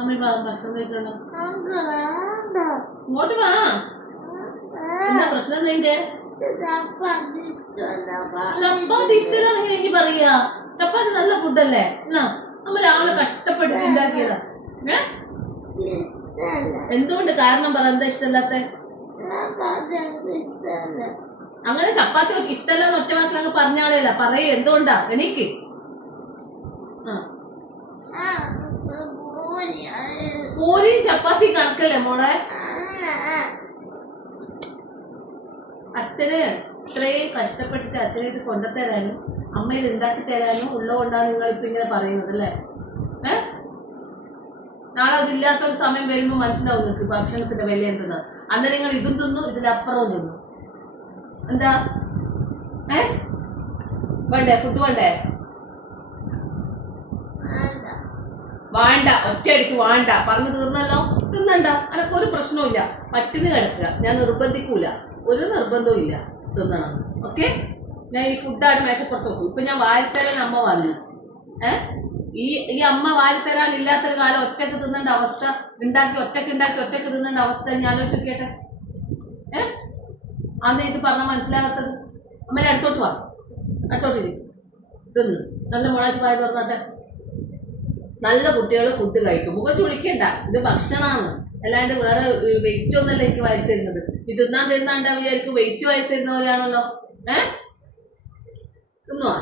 അമ്മ വാ ഭക്ഷണം കഴിക്കാലോ. ഇങ്ങോട്ട് വാ. എന്താ പ്രശ്നം നിന്റെ? ചപ്പാത്തി ഇഷ്ടമല്ല എനിക്ക് പറയാ. ചപ്പാത്തി നല്ല ഫുഡല്ലേ? എന്നാ അമ്മ രാവിലെ കഷ്ടപ്പെട്ട് ഉണ്ടാക്കിയതാ. എന്തുകൊണ്ട്? കാരണം പറ, എന്താ ഇഷ്ടമല്ലാത്ത? അങ്ങനെ ചപ്പാത്തി ഇഷ്ടമല്ലെന്ന് ഒറ്റ വാക്കിൽ അങ്ങ് പറഞ്ഞാളേല. പറയേ എന്തുകൊണ്ടാ? എണീക്ക്. പൂരിയും ചപ്പാത്തി കണക്കല്ലേ മോളെ? അച്ഛന് ഇത്രയും കഷ്ടപ്പെട്ടിട്ട് അച്ഛനെ ഇത് കൊണ്ടുതരാനും അമ്മ ഇത് ഉണ്ടാക്കി തരാനും ഉള്ളതുകൊണ്ടാണ് നിങ്ങൾ ഇപ്പൊ ഇങ്ങനെ പറയുന്നത് അല്ലേ? നാളെ അതില്ലാത്തൊരു സമയം വരുമ്പോൾ മനസ്സിലാവും നിങ്ങൾക്ക് ഭക്ഷണത്തിന്റെ വില എന്തെന്ന്. അന്ന് നിങ്ങൾ ഇതും തിന്നു, ഇതിലപ്പുറവും തിന്നു. എന്താ വേണ്ടേ? ഫുഡ് വേണ്ടേ? വേണ്ട, ഒറ്റയടിക്ക് വേണ്ട പറഞ്ഞു തീർന്നല്ലോ. തിന്നണ്ട, അനക്ക് ഒരു പ്രശ്നവും. പട്ടിണി കിടക്കുക. ഞാൻ നിർബന്ധിക്കൂല, ഒരു നിർബന്ധവും ഇല്ല തിന്നണം. ഓക്കെ, ഞാൻ ഈ ഫുഡാണ് മേശപ്പുറത്ത് വെക്കും. ഇപ്പൊ ഞാൻ വായിത്തരാൻ അമ്മ വന്നു. ഈ അമ്മ വാരിത്തരാൻ ഇല്ലാത്തൊരു കാലം ഒറ്റക്ക് തിന്നേണ്ട അവസ്ഥ ഉണ്ടാക്കി ഒറ്റക്ക് തിന്നേണ്ട അവസ്ഥ ഞാൻ ആലോചിച്ച് നോക്കിയട്ടെ. അന്ന് എനിക്ക് പറഞ്ഞാൽ മനസ്സിലാകാത്തത്. അമ്മേനെ അടുത്തോട്ട് വാ, അടുത്തോട്ട് തിന്ന് നല്ല മുളക് പായ തുറന്നോട്ടെ. നല്ല കുട്ടികൾ ഫുഡ് കഴിക്കും. മുഖം ചുളിക്കണ്ട, ഇത് ഭക്ഷണമാണ്. അല്ലാണ്ട് വേറെ വേസ്റ്റ് ഒന്നല്ല എനിക്ക് വാരി തരുന്നത്. ഈ തിന്നാൻ തരുന്നാണ്ട് വിചാരിക്കും വേസ്റ്റ് വാരി തരുന്നവരാണല്ലോ. തിന്നുവാ.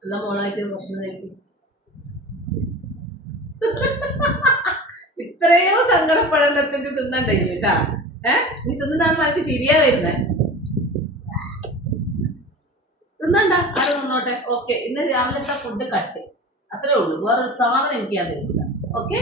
നല്ല മോളായിട്ട് ഭക്ഷണം കഴിക്കും. ഇത്രയോ സങ്കടപ്പെടേണ്ടത്തിന് തിന്നണ്ടായിരുന്നു കേട്ടാ. നീ തിന്നാണ് എനിക്ക് ചിരിയാ വരുന്നേ. തിന്നണ്ട, അത് നിന്നോട്ടെ. ഓക്കെ, ഇന്ന് രാവിലത്തെ ഫുഡ് കട്ട്, അത്രേ ഉള്ളൂ. വേറൊരു സാധനം എനിക്ക് ഞാൻ തരില്ല. ഓക്കെ.